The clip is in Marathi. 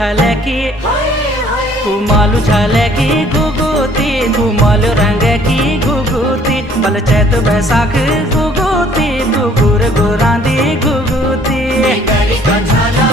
झाल्या की कुमालू झाल्या की गुगुती घुमालो रंग की गुगुती बल चैत बैसाख गुगुती गुगुर गुरांदी गुगुती झाला